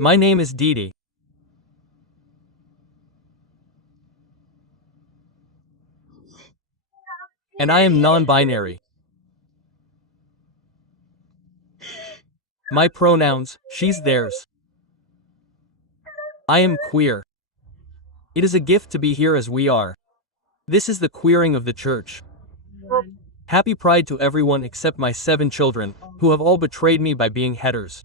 My name is Didi. And I am non-binary. My pronouns, she's, theirs. I am queer. It is a gift to be here as we are. This is the queering of the church. Happy Pride to everyone except my 7 children, who have all betrayed me by being headers.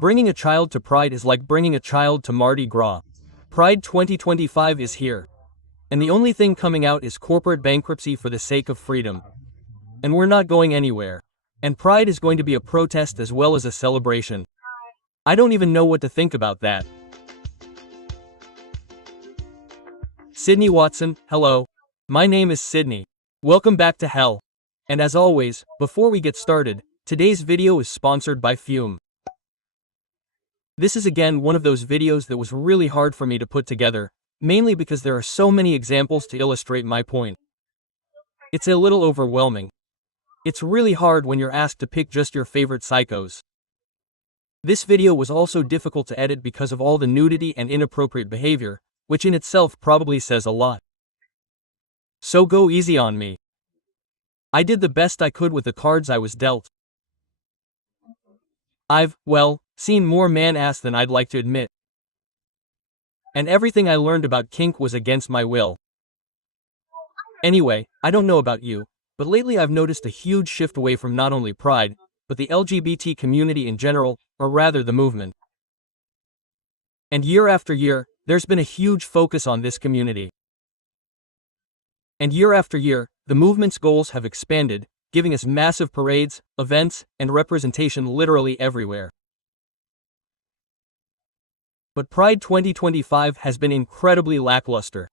Bringing a child to Pride is like bringing a child to Mardi Gras. Pride 2025 is here. And the only thing coming out is corporate bankruptcy for the sake of freedom. And we're not going anywhere. And Pride is going to be a protest as well as a celebration. I don't even know what to think about that. Sydney Watson, hello. My name is Sydney. Welcome back to hell. And as always, before we get started, today's video is sponsored by Fume. This is again one of those videos that was really hard for me to put together, mainly because there are so many examples to illustrate my point. It's a little overwhelming. It's really hard when you're asked to pick just your favorite psychos. This video was also difficult to edit because of all the nudity and inappropriate behavior, which in itself probably says a lot. So go easy on me. I did the best I could with the cards I was dealt. I've, well, seen more man-ass than I'd like to admit. And everything I learned about kink was against my will. Anyway, I don't know about you, but lately I've noticed a huge shift away from not only Pride, but the LGBT community in general, or rather the movement. And year after year, there's been a huge focus on this community. And year after year, the movement's goals have expanded, giving us massive parades, events, and representation literally everywhere. But Pride 2025 has been incredibly lackluster.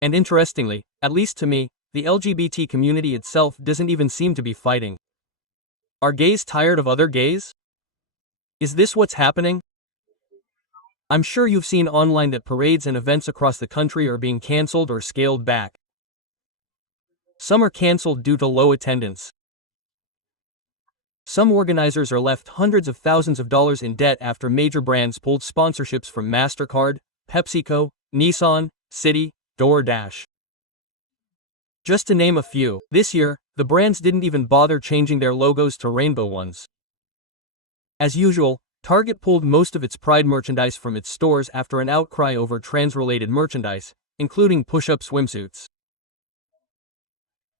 And interestingly, at least to me, the LGBT community itself doesn't even seem to be fighting. Are gays tired of other gays? Is this what's happening? I'm sure you've seen online that parades and events across the country are being cancelled or scaled back. Some are cancelled due to low attendance. Some organizers are left hundreds of thousands of dollars in debt after major brands pulled sponsorships from MasterCard, PepsiCo, Nissan, Citi, DoorDash. Just to name a few, this year, the brands didn't even bother changing their logos to rainbow ones. As usual, Target pulled most of its Pride merchandise from its stores after an outcry over trans-related merchandise, including push-up swimsuits.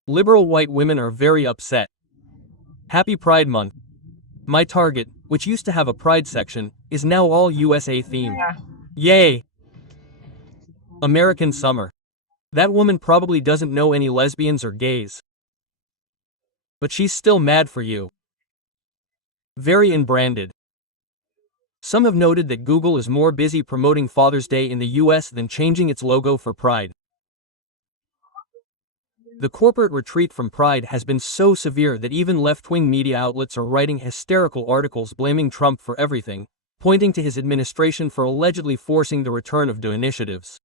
Liberal white women are very upset. Happy Pride Month. My Target, which used to have a Pride section, is now all USA themed. Yay! American Summer. That woman probably doesn't know any lesbians or gays. But she's still mad for you. Very unbranded. Some have noted that Google is more busy promoting Father's Day in the US than changing its logo for Pride. The corporate retreat from Pride has been so severe that even left-wing media outlets are writing hysterical articles blaming Trump for everything, pointing to his administration for allegedly forcing the return of DO initiatives.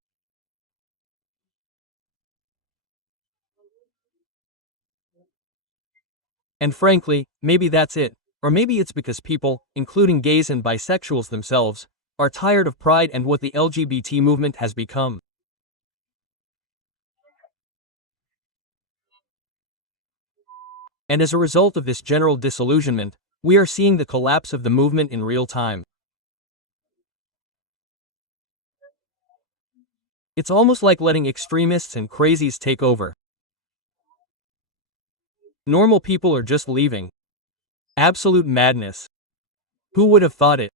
And frankly, maybe that's it. Or maybe it's because people, including gays and bisexuals themselves, are tired of Pride and what the LGBT movement has become. And as a result of this general disillusionment, we are seeing the collapse of the movement in real time. It's almost like letting extremists and crazies take over. Normal people are just leaving. Absolute madness. Who would have thought it?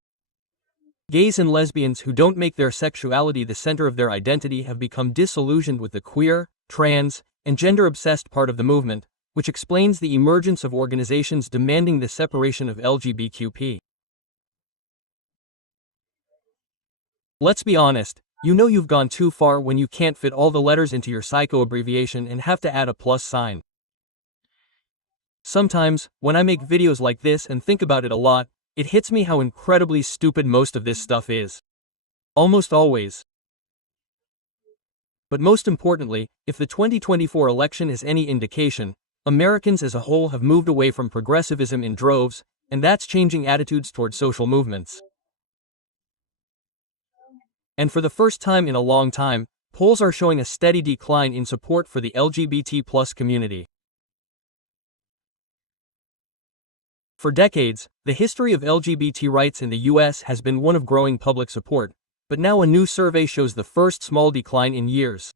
Gays and lesbians who don't make their sexuality the center of their identity have become disillusioned with the queer, trans, and gender-obsessed part of the movement, which explains the emergence of organizations demanding the separation of LGBTQ+. Let's be honest, you know you've gone too far when you can't fit all the letters into your psycho abbreviation and have to add a plus sign. Sometimes, when I make videos like this and think about it a lot, it hits me how incredibly stupid most of this stuff is. Almost always. But most importantly, if the 2024 election is any indication, Americans as a whole have moved away from progressivism in droves, and that's changing attitudes toward social movements. And for the first time in a long time, polls are showing a steady decline in support for the LGBT+ community. For decades, the history of LGBT rights in the US has been one of growing public support, but now a new survey shows the first small decline in years.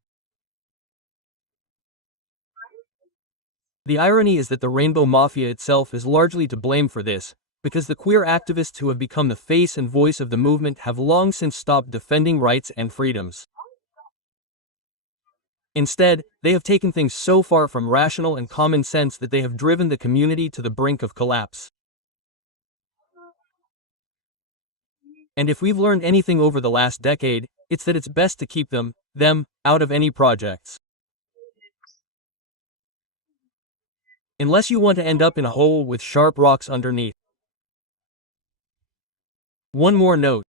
The irony is that the Rainbow Mafia itself is largely to blame for this, because the queer activists who have become the face and voice of the movement have long since stopped defending rights and freedoms. Instead, they have taken things so far from rational and common sense that they have driven the community to the brink of collapse. And if we've learned anything over the last decade, it's that it's best to keep them, out of any projects. Unless you want to end up in a hole with sharp rocks underneath. One more note.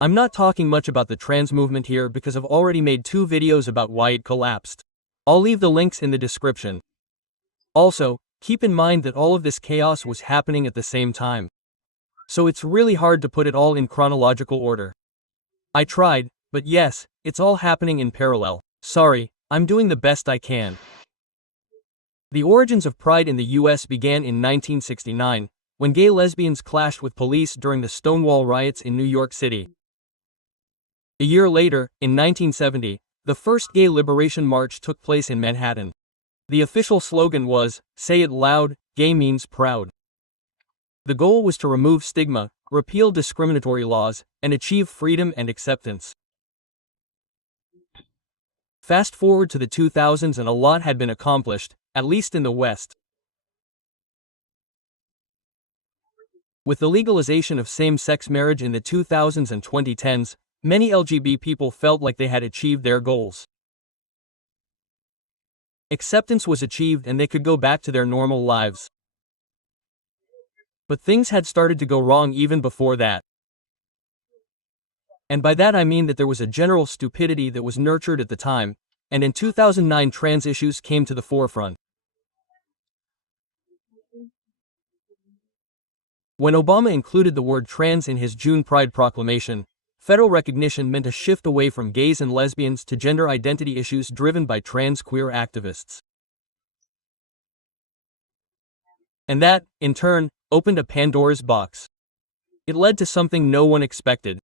I'm not talking much about the trans movement here because I've already made 2 videos about why it collapsed. I'll leave the links in the description. Also, keep in mind that all of this chaos was happening at the same time. So it's really hard to put it all in chronological order. I tried, but yes, it's all happening in parallel. Sorry, I'm doing the best I can. The origins of Pride in the US began in 1969, when gay lesbians clashed with police during the Stonewall riots in New York City. A year later, in 1970, the first Gay Liberation March took place in Manhattan. The official slogan was, "Say it loud, gay means proud." The goal was to remove stigma, repeal discriminatory laws, and achieve freedom and acceptance. Fast forward to the 2000s and a lot had been accomplished, at least in the West. With the legalization of same-sex marriage in the 2000s and 2010s, many LGBT people felt like they had achieved their goals. Acceptance was achieved and they could go back to their normal lives. But things had started to go wrong even before that. And by that I mean that there was a general stupidity that was nurtured at the time, and in 2009 trans issues came to the forefront. When Obama included the word trans in his June Pride proclamation, federal recognition meant a shift away from gays and lesbians to gender identity issues driven by trans queer activists. And that, in turn, opened a Pandora's box. It led to something no one expected.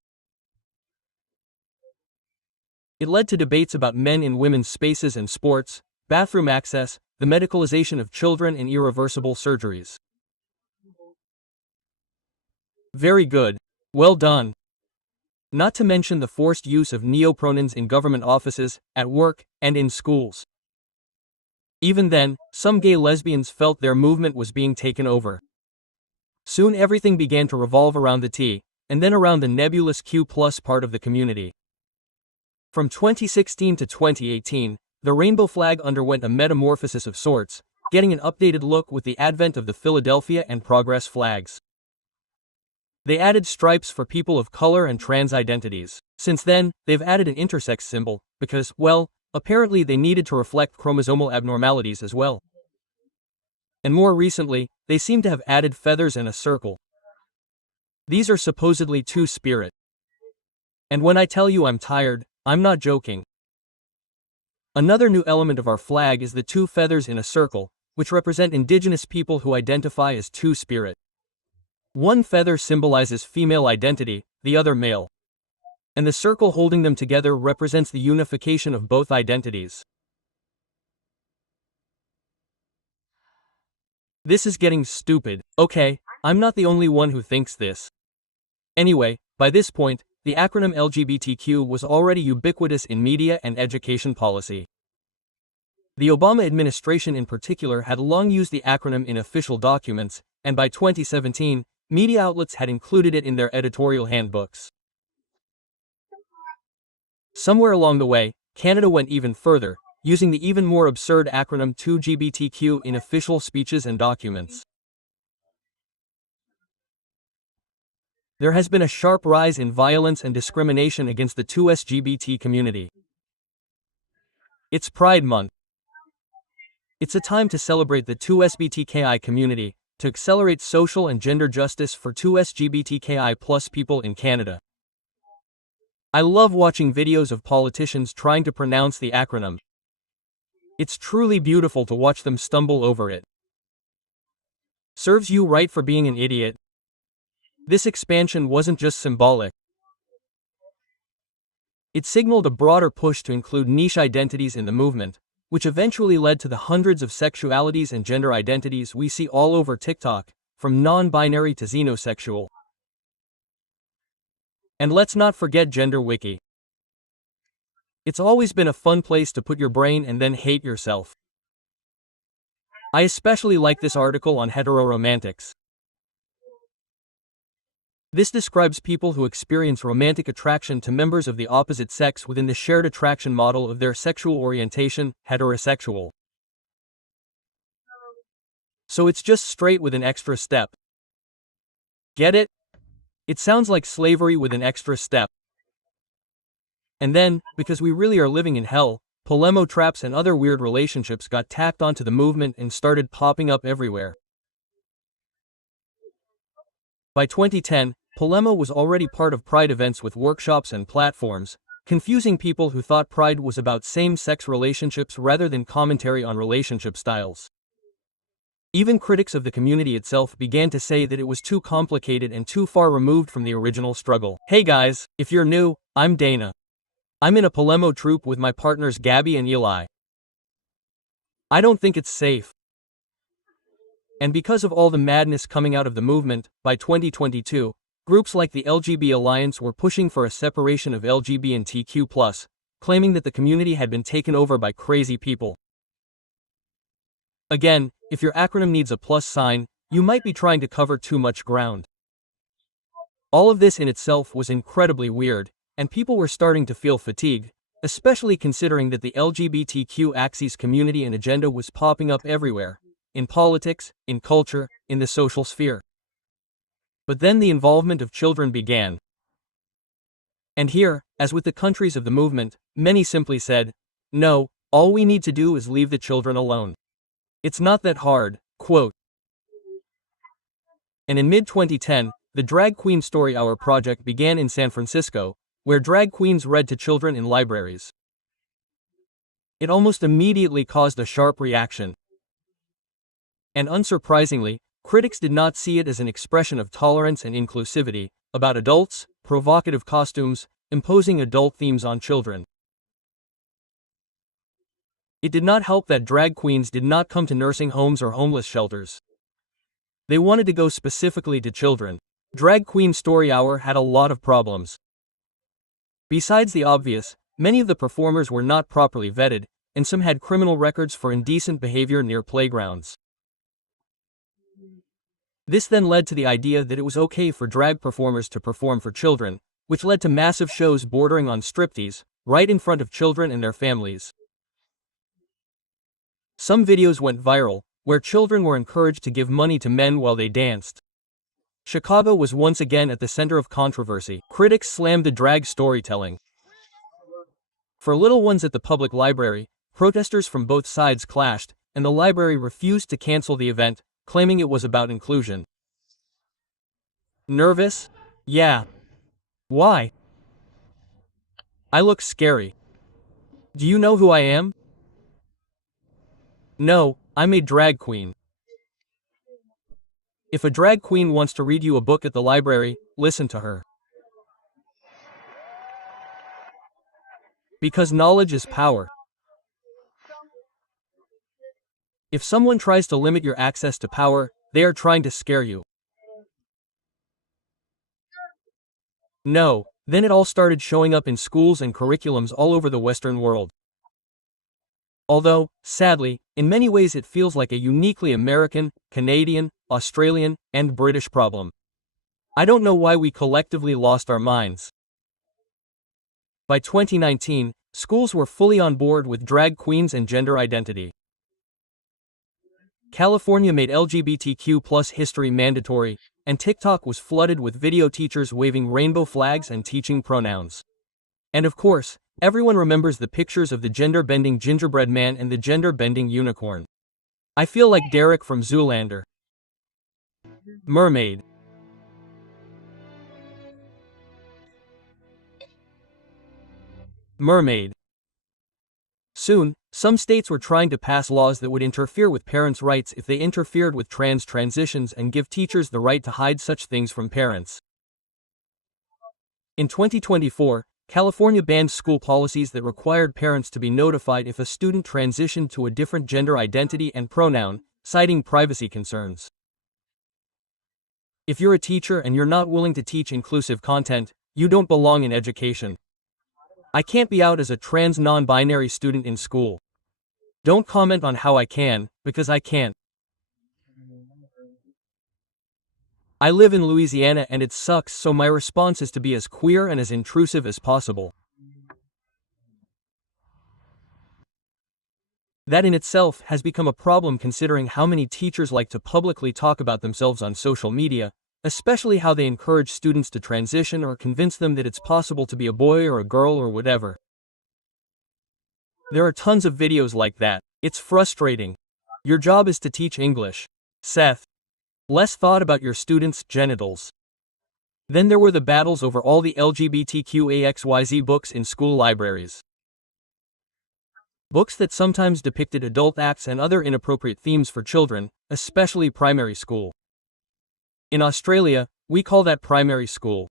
It led to debates about men in women's spaces and sports, bathroom access, the medicalization of children and irreversible surgeries. Very good. Well done. Not to mention the forced use of neopronouns in government offices, at work, and in schools. Even then, some gay lesbians felt their movement was being taken over. Soon everything began to revolve around the T, and then around the nebulous Q+ part of the community. From 2016 to 2018, the rainbow flag underwent a metamorphosis of sorts, getting an updated look with the advent of the Philadelphia and Progress flags. They added stripes for people of color and trans identities. Since then, they've added an intersex symbol, because, well, apparently they needed to reflect chromosomal abnormalities as well. And more recently, they seem to have added feathers and a circle. These are supposedly two-spirit. And when I tell you I'm tired, I'm not joking. Another new element of our flag is the 2 feathers in a circle, which represent indigenous people who identify as two-spirit. One feather symbolizes female identity, the other male. And the circle holding them together represents the unification of both identities. This is getting stupid. Okay, I'm not the only one who thinks this. Anyway, by this point, the acronym LGBTQ was already ubiquitous in media and education policy. The Obama administration in particular had long used the acronym in official documents, and by 2017, media outlets had included it in their editorial handbooks. Somewhere along the way, Canada went even further, using the even more absurd acronym 2GBTQ in official speeches and documents. There has been a sharp rise in violence and discrimination against the 2SGBT community. It's Pride Month. It's a time to celebrate the 2SBTKI community, to accelerate social and gender justice for 2 LGBTQI+ people in Canada. I love watching videos of politicians trying to pronounce the acronym. It's truly beautiful to watch them stumble over it. Serves you right for being an idiot. This expansion wasn't just symbolic. It signaled a broader push to include niche identities in the movement, which eventually led to the hundreds of sexualities and gender identities we see all over TikTok, from non-binary to xenosexual. And let's not forget Gender Wiki. It's always been a fun place to put your brain and then hate yourself. I especially like this article on heteroromantics. This describes people who experience romantic attraction to members of the opposite sex within the shared attraction model of their sexual orientation, heterosexual. So it's just straight with an extra step. Get it? It sounds like slavery with an extra step. And then, because we really are living in hell, polemo traps and other weird relationships got tacked onto the movement and started popping up everywhere. By 2010, polemo was already part of Pride events with workshops and platforms, confusing people who thought Pride was about same-sex relationships rather than commentary on relationship styles. Even critics of the community itself began to say that it was too complicated and too far removed from the original struggle. Hey guys, if you're new, I'm Dana. I'm in a polemo troupe with my partners Gabby and Eli. I don't think it's safe. And because of all the madness coming out of the movement, by 2022, groups like the LGB Alliance were pushing for a separation of LGBTQ+, claiming that the community had been taken over by crazy people. Again, if your acronym needs a plus sign, you might be trying to cover too much ground. All of this in itself was incredibly weird, and people were starting to feel fatigued, especially considering that the LGBTQ axis community and agenda was popping up everywhere, in politics, in culture, in the social sphere. But then the involvement of children began. And here, as with the countries of the movement, many simply said, no, all we need to do is leave the children alone. It's not that hard, quote. And in mid-2010, the Drag Queen Story Hour project began in San Francisco, where drag queens read to children in libraries. It almost immediately caused a sharp reaction. And unsurprisingly, critics did not see it as an expression of tolerance and inclusivity, about adults, provocative costumes, imposing adult themes on children. It did not help that drag queens did not come to nursing homes or homeless shelters. They wanted to go specifically to children. Drag Queen Story Hour had a lot of problems. Besides the obvious, many of the performers were not properly vetted, and some had criminal records for indecent behavior near playgrounds. This then led to the idea that it was okay for drag performers to perform for children, which led to massive shows bordering on striptease, right in front of children and their families. Some videos went viral, where children were encouraged to give money to men while they danced. Chicago was once again at the center of controversy. Critics slammed the drag storytelling. For little ones at the public library, protesters from both sides clashed, and the library refused to cancel the event, claiming it was about inclusion. Nervous? Yeah. Why? I look scary. Do you know who I am? No, I'm a drag queen. If a drag queen wants to read you a book at the library, listen to her. Because knowledge is power. If someone tries to limit your access to power, they are trying to scare you. No, then it all started showing up in schools and curriculums all over the Western world. Although, sadly, in many ways it feels like a uniquely American, Canadian, Australian, and British problem. I don't know why we collectively lost our minds. By 2019, schools were fully on board with drag queens and gender identity. California made LGBTQ+ history mandatory, and TikTok was flooded with video teachers waving rainbow flags and teaching pronouns. And of course, everyone remembers the pictures of the gender-bending gingerbread man and the gender-bending unicorn. I feel like Derek from Zoolander. Mermaid. Mermaid. Soon, some states were trying to pass laws that would interfere with parents' rights if they interfered with trans transitions and give teachers the right to hide such things from parents. In 2024, California banned school policies that required parents to be notified if a student transitioned to a different gender identity and pronoun, citing privacy concerns. If you're a teacher and you're not willing to teach inclusive content, you don't belong in education. I can't be out as a trans non-binary student in school. Don't comment on how I can, because I can't. I live in Louisiana and it sucks, so my response is to be as queer and as intrusive as possible. That in itself has become a problem considering how many teachers like to publicly talk about themselves on social media, especially how they encourage students to transition or convince them that it's possible to be a boy or a girl or whatever. There are tons of videos like that. It's frustrating. Your job is to teach English. Seth. Less thought about your students' genitals. Then there were the battles over all the LGBTQAXYZ books in school libraries. Books that sometimes depicted adult acts and other inappropriate themes for children, especially primary school. In Australia, we call that primary school.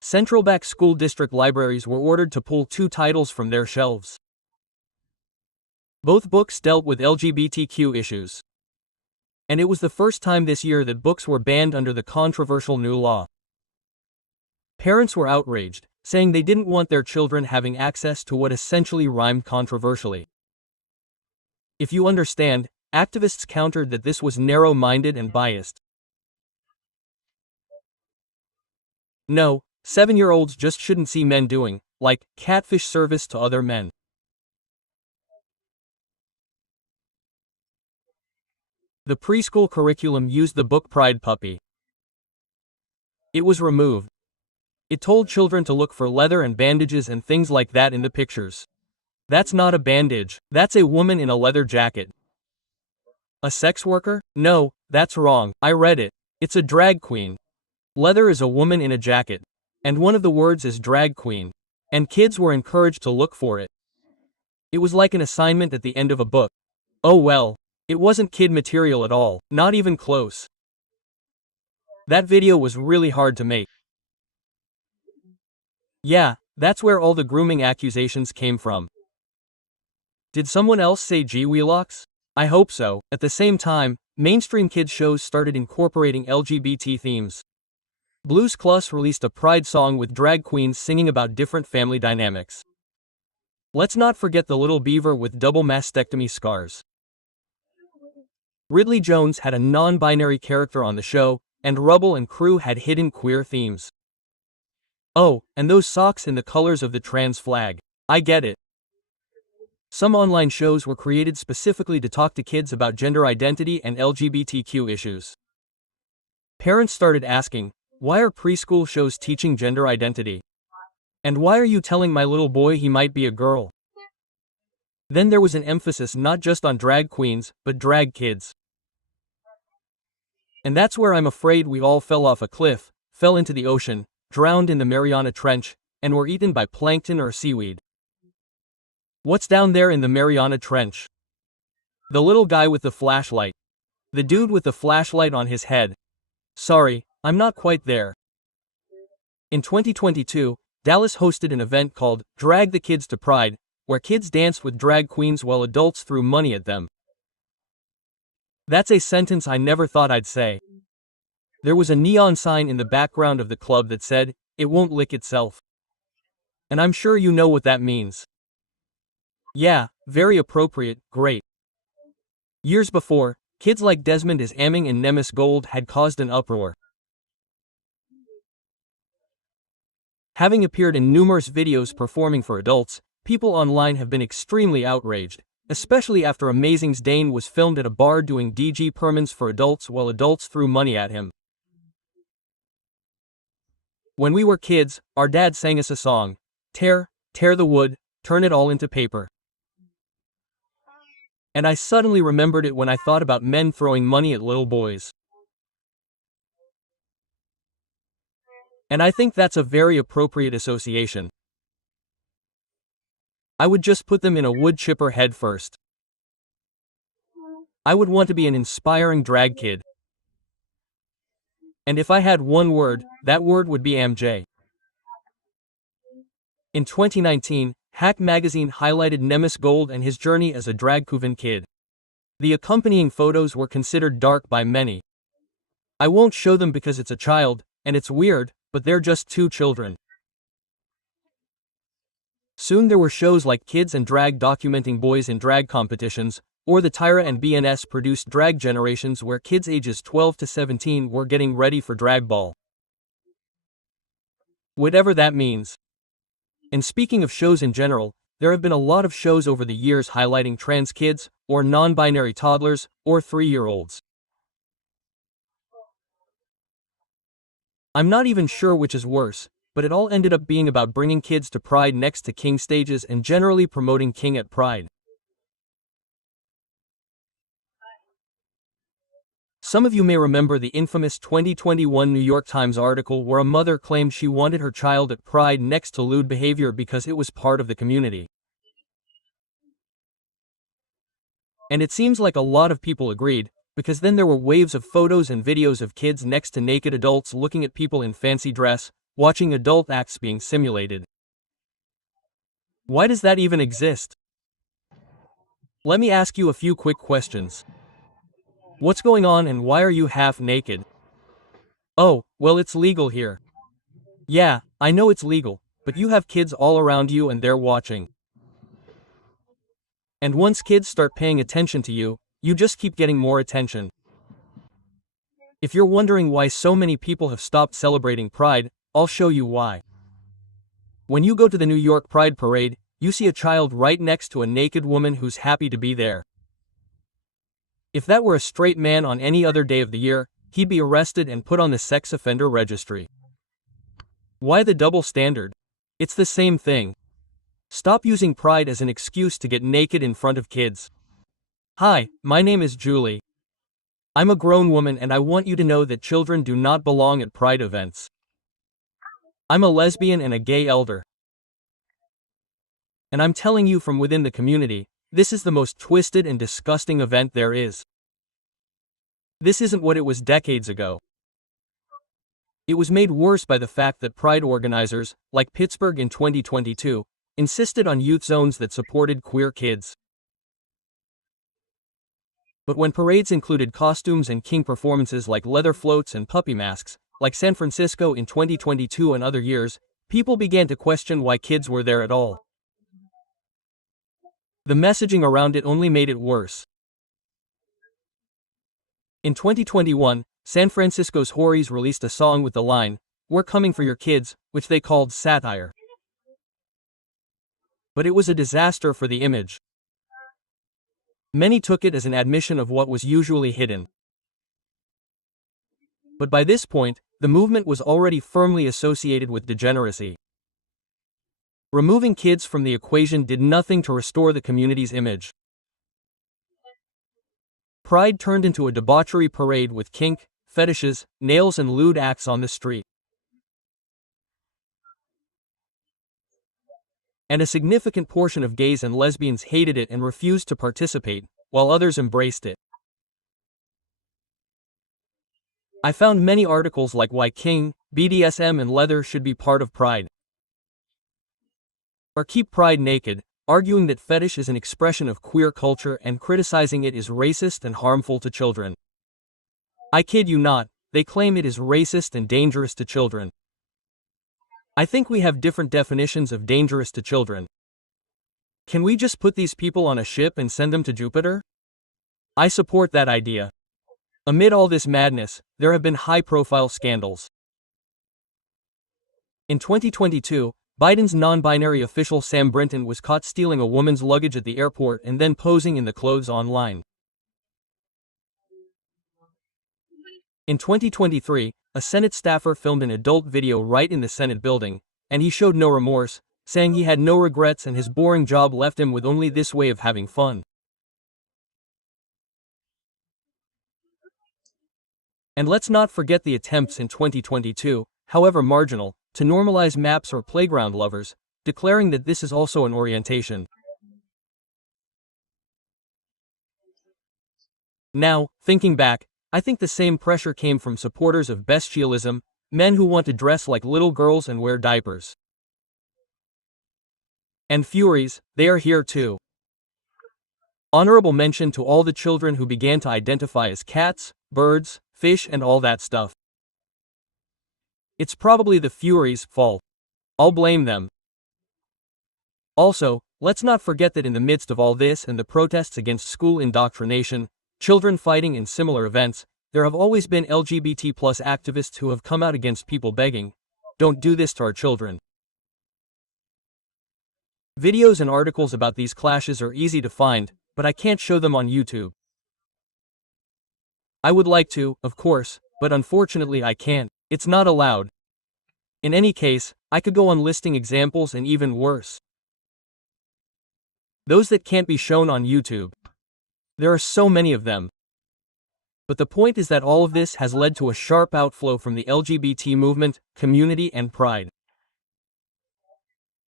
Central Bank School District libraries were ordered to pull 2 titles from their shelves. Both books dealt with LGBTQ issues. And it was the first time this year that books were banned under the controversial new law. Parents were outraged, saying they didn't want their children having access to what essentially rhymed controversially. If you understand, activists countered that this was narrow-minded and biased. No, 7-year-olds just shouldn't see men doing, like, catfish service to other men. The preschool curriculum used the book Pride Puppy. It was removed. It told children to look for leather and bandages and things like that in the pictures. That's not a bandage, that's a woman in a leather jacket. A sex worker? No, that's wrong, I read it. It's a drag queen. Leather is a woman in a jacket. And one of the words is drag queen. And kids were encouraged to look for it. It was like an assignment at the end of a book. Oh well. It wasn't kid material at all, not even close. That video was really hard to make. Yeah, that's where all the grooming accusations came from. Did someone else say G-Wheelox? I hope so. At the same time, mainstream kids shows started incorporating LGBT themes. Blues Clues released a Pride song with drag queens singing about different family dynamics. Let's not forget the little beaver with double mastectomy scars. Ridley Jones had a non-binary character on the show, and Rubble and crew had hidden queer themes. Oh, and those socks in the colors of the trans flag. I get it. Some online shows were created specifically to talk to kids about gender identity and LGBTQ issues. Parents started asking, why are preschool shows teaching gender identity? And why are you telling my little boy he might be a girl? Then there was an emphasis not just on drag queens, but drag kids. And that's where I'm afraid we all fell off a cliff, fell into the ocean, drowned in the Mariana Trench, and were eaten by plankton or seaweed. What's down there in the Mariana Trench? The little guy with the flashlight. The dude with the flashlight on his head. Sorry, I'm not quite there. In 2022, Dallas hosted an event called Drag the Kids to Pride, where kids danced with drag queens while adults threw money at them. That's a sentence I never thought I'd say. There was a neon sign in the background of the club that said, "It won't lick itself." And I'm sure you know what that means. Yeah, very appropriate, great. Years before, kids like Desmond is Amming and Nemes Gold had caused an uproar. Having appeared in numerous videos performing for adults, people online have been extremely outraged, especially after Amazing's Dane was filmed at a bar doing DG permins for adults while adults threw money at him. When we were kids, our dad sang us a song, tear the wood, turn it all into paper. And I suddenly remembered it when I thought about men throwing money at little boys. And I think that's a very appropriate association. I would just put them in a wood chipper head first. I would want to be an inspiring drag kid. And if I had one word, that word would be MJ. In 2019, Hack magazine highlighted Nemes Gold and his journey as a drag coven kid. The accompanying photos were considered dark by many. I won't show them because it's a child, and it's weird, but they're just two children. Soon there were shows like Kids and Drag documenting boys in drag competitions, or the Tyra and BNS produced Drag Generations where kids ages 12 to 17 were getting ready for Drag Ball. Whatever that means. And speaking of shows in general, there have been a lot of shows over the years highlighting trans kids, or non-binary toddlers, or 3-year-olds. I'm not even sure which is worse, but it all ended up being about bringing kids to Pride next to King stages and generally promoting King at Pride. Some of you may remember the infamous 2021 New York Times article where a mother claimed she wanted her child at Pride next to lewd behavior because it was part of the community. And it seems like a lot of people agreed, because then there were waves of photos and videos of kids next to naked adults looking at people in fancy dress, watching adult acts being simulated. Why does that even exist? Let me ask you a few quick questions. What's going on and why are you half naked? Oh, well, it's legal here. Yeah, I know it's legal, but you have kids all around you and they're watching. And once kids start paying attention to you, you just keep getting more attention. If you're wondering why so many people have stopped celebrating Pride, I'll show you why. When you go to the New York Pride Parade, you see a child right next to a naked woman who's happy to be there. If that were a straight man on any other day of the year, he'd be arrested and put on the sex offender registry. Why the double standard? It's the same thing. Stop using Pride as an excuse to get naked in front of kids. Hi, my name is Julie. I'm a grown woman and I want you to know that children do not belong at Pride events. I'm a lesbian and a gay elder. And I'm telling you from within the community, this is the most twisted and disgusting event there is. This isn't what it was decades ago. It was made worse by the fact that Pride organizers, like Pittsburgh in 2022, insisted on youth zones that supported queer kids. But when parades included costumes and king performances like leather floats and puppy masks, like San Francisco in 2022 and other years, people began to question why kids were there at all. The messaging around it only made it worse. In 2021, San Francisco's Hories released a song with the line, "We're coming for your kids," which they called satire. But it was a disaster for the image. Many took it as an admission of what was usually hidden. But by this point, the movement was already firmly associated with degeneracy. Removing kids from the equation did nothing to restore the community's image. Pride turned into a debauchery parade with kink, fetishes, nails and lewd acts on the street. And a significant portion of gays and lesbians hated it and refused to participate, while others embraced it. I found many articles like why King, BDSM and leather should be part of Pride. Or keep Pride naked, arguing that fetish is an expression of queer culture and criticizing it is racist and harmful to children. I kid you not, they claim it is racist and dangerous to children. I think we have different definitions of dangerous to children. Can we just put these people on a ship and send them to Jupiter? I support that idea. Amid all this madness, there have been high-profile scandals. In 2022, Biden's non-binary official Sam Brinton was caught stealing a woman's luggage at the airport and then posing in the clothes online. In 2023, a Senate staffer filmed an adult video right in the Senate building, and he showed no remorse, saying he had no regrets and his boring job left him with only this way of having fun. And let's not forget the attempts in 2022, however marginal, to normalize maps or playground lovers, declaring that this is also an orientation. Now, thinking back, I think the same pressure came from supporters of bestialism, men who want to dress like little girls and wear diapers. And Furies, they are here too. Honorable mention to all the children who began to identify as cats, birds, fish and all that stuff. It's probably the Furies' fault. I'll blame them. Also, let's not forget that in the midst of all this and the protests against school indoctrination, children fighting in similar events, there have always been LGBT+ activists who have come out against people begging, "Don't do this to our children." Videos and articles about these clashes are easy to find, but I can't show them on YouTube. I would like to, of course, but unfortunately I can't. It's not allowed. In any case, I could go on listing examples and even worse. Those that can't be shown on YouTube. There are so many of them. But the point is that all of this has led to a sharp outflow from the LGBT movement, community and pride.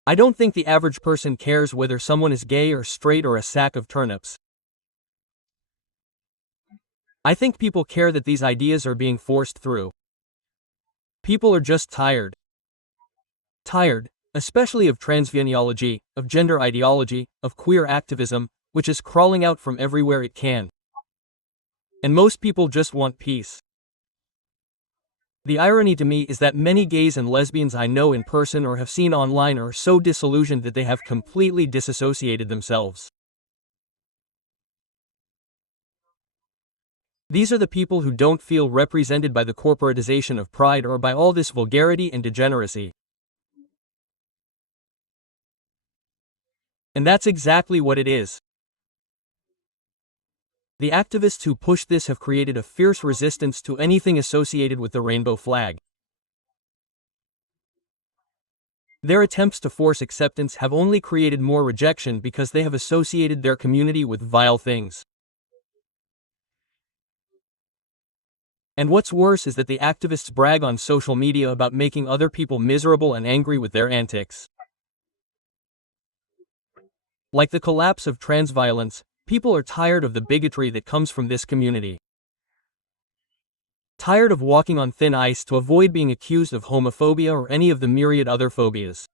I don't think the average person cares whether someone is gay or straight or a sack of turnips. I think people care that these ideas are being forced through. People are just tired. Tired, especially of transveneology, of gender ideology, of queer activism, which is crawling out from everywhere it can. And most people just want peace. The irony to me is that many gays and lesbians I know in person or have seen online are so disillusioned that they have completely disassociated themselves. These are the people who don't feel represented by the corporatization of pride or by all this vulgarity and degeneracy. And that's exactly what it is. The activists who push this have created a fierce resistance to anything associated with the rainbow flag. Their attempts to force acceptance have only created more rejection because they have associated their community with vile things. And what's worse is that the activists brag on social media about making other people miserable and angry with their antics. Like the collapse of trans violence, people are tired of the bigotry that comes from this community. Tired of walking on thin ice to avoid being accused of homophobia or any of the myriad other phobias.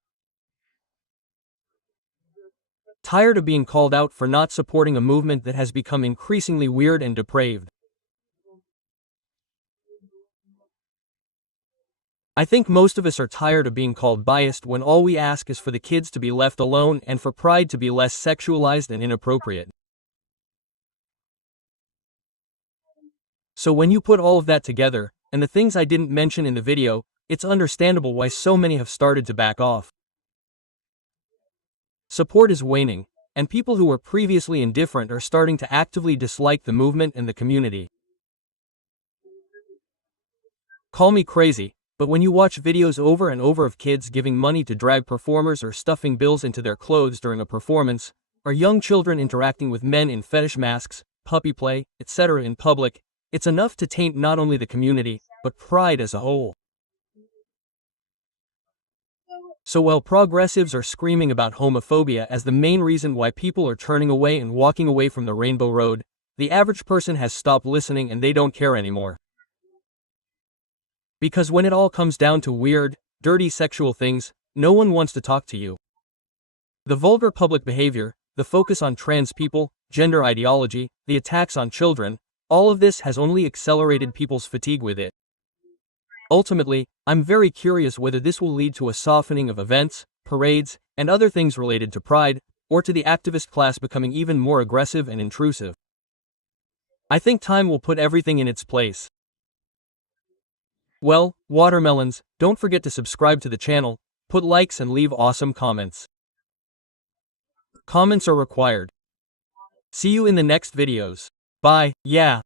Tired of being called out for not supporting a movement that has become increasingly weird and depraved. I think most of us are tired of being called biased when all we ask is for the kids to be left alone and for pride to be less sexualized and inappropriate. So when you put all of that together, and the things I didn't mention in the video, it's understandable why so many have started to back off. Support is waning, and people who were previously indifferent are starting to actively dislike the movement and the community. Call me crazy, but when you watch videos over and over of kids giving money to drag performers or stuffing bills into their clothes during a performance, or young children interacting with men in fetish masks, puppy play, etc. in public, it's enough to taint not only the community, but pride as a whole. So while progressives are screaming about homophobia as the main reason why people are turning away and walking away from the Rainbow Road, the average person has stopped listening and they don't care anymore. Because when it all comes down to weird, dirty sexual things, no one wants to talk to you. The vulgar public behavior, the focus on trans people, gender ideology, the attacks on children, all of this has only accelerated people's fatigue with it. Ultimately, I'm very curious whether this will lead to a softening of events, parades, and other things related to pride, or to the activist class becoming even more aggressive and intrusive. I think time will put everything in its place. Well, watermelons, don't forget to subscribe to the channel, put likes and leave awesome comments. Comments are required. See you in the next videos. Bye, yeah.